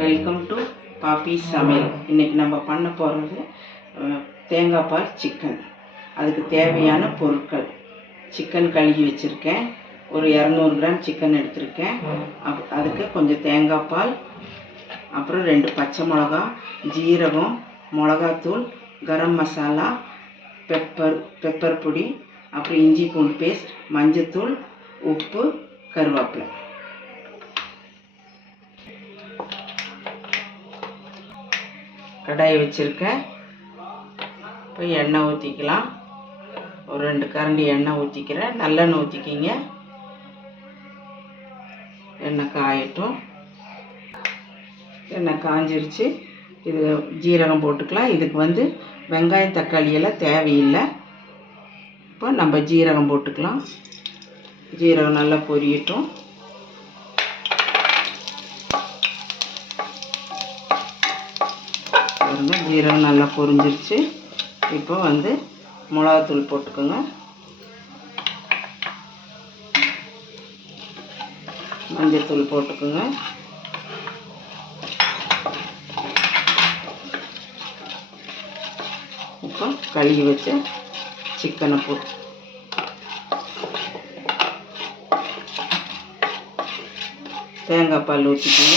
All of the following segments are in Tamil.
வெல்கம் டு பாப்பி சமையல் இன்றைக்கி நம்ம பண்ண போகிறது தேங்காய் பால் சிக்கன் அதுக்கு தேவையான பொருட்கள். சிக்கன் கழுகி வச்சுருக்கேன். ஒரு இரநூறு கிராம் சிக்கன் எடுத்திருக்கேன். அப் அதுக்கு கொஞ்சம் தேங்காய் பால் அப்புறம் ரெண்டு பச்சை மிளகா ஜீரகம் மிளகாத்தூள் கரம் மசாலா பெப்பர் பெப்பர் பொடி அப்புறம் இஞ்சி பூண்டு பேஸ்ட் மஞ்சத்தூள் உப்பு கருவேப்பிலை. கடாயை வச்சுருக்கேன். இப்போ எண்ணெய் ஊற்றிக்கலாம் ஒரு ரெண்டு கரண்டி எண்ணெய் ஊற்றிக்கிறேன் நல்லெண்ணெய் ஊற்றிக்கிங்க எண்ணெய் காயட்டும். எண்ணெய் காஞ்சிருச்சு. இது ஜீரகம் போட்டுக்கலாம். இதுக்கு வந்து வெங்காயம் தக்காளி எல்லாம் தேவையில்லை. இப்போ நம்ம ஜீரகம் போட்டுக்கலாம். ஜீரகம் நல்லா பொரியட்டும். ஜீரகம் நல்லா பொரிஞ்சிருச்சு. இப்போ வந்து மிளகாத்தூள் போட்டுக்கோங்க. மஞ்சத்தூள் போட்டுக்கோங்க. இப்போ கழுகி வச்ச சிக்கனை போட்டு தேங்காய் பால் ஊற்றிக்கோங்க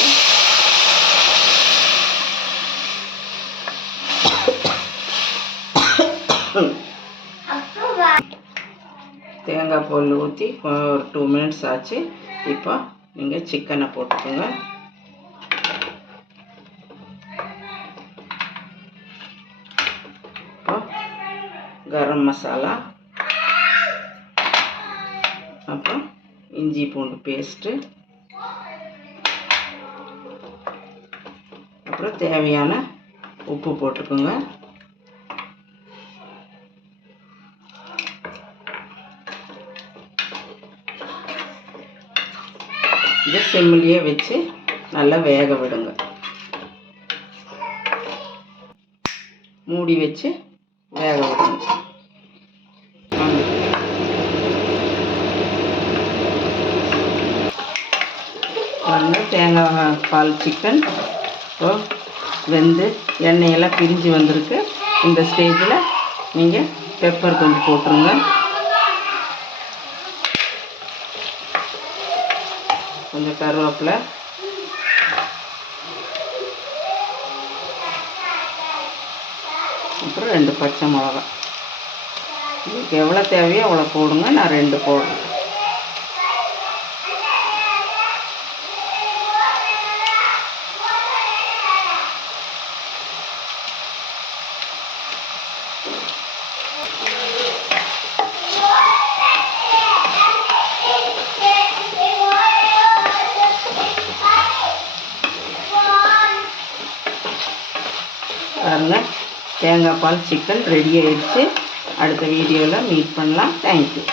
தேங்காய் பால் ஊற்றி ஒரு டூ மினிட்ஸ் ஆச்சு. இப்போ நீங்கள் சிக்கனை போட்டுக்கோங்க. இப்போ கரம் மசாலா. அப்புறம் இஞ்சி பூண்டு பேஸ்ட்டு அப்புறம் தேவையான உப்பு போட்டுக்கோங்க. இதை செம்மிலேயே வச்சு நல்லா வேக விடுங்க. மூடி வச்சு வேக விடுங்க. வந்து தேங்காய் பால் சிக்கன் இப்போ வெந்து எண்ணெயெல்லாம் பிரிஞ்சு வந்திருக்கு. இந்த ஸ்டேஜில் நீங்கள் பெப்பர் கொஞ்சம் போட்டுருங்க. கொஞ்சம் கருவேப்பிலை. அப்புறம் ரெண்டு பச்சை மிளகா உங்களுக்கு எவ்வளோ தேவையோ அவ்வளோ போடுங்க நான் ரெண்டு போடுறேன். பாருங்க தேங்காய் பால் சிக்கன் ரெடி ஆயிடுச்சு. அடுத்த வீடியோவில் மீட் பண்ணலாம். தேங்க்யூ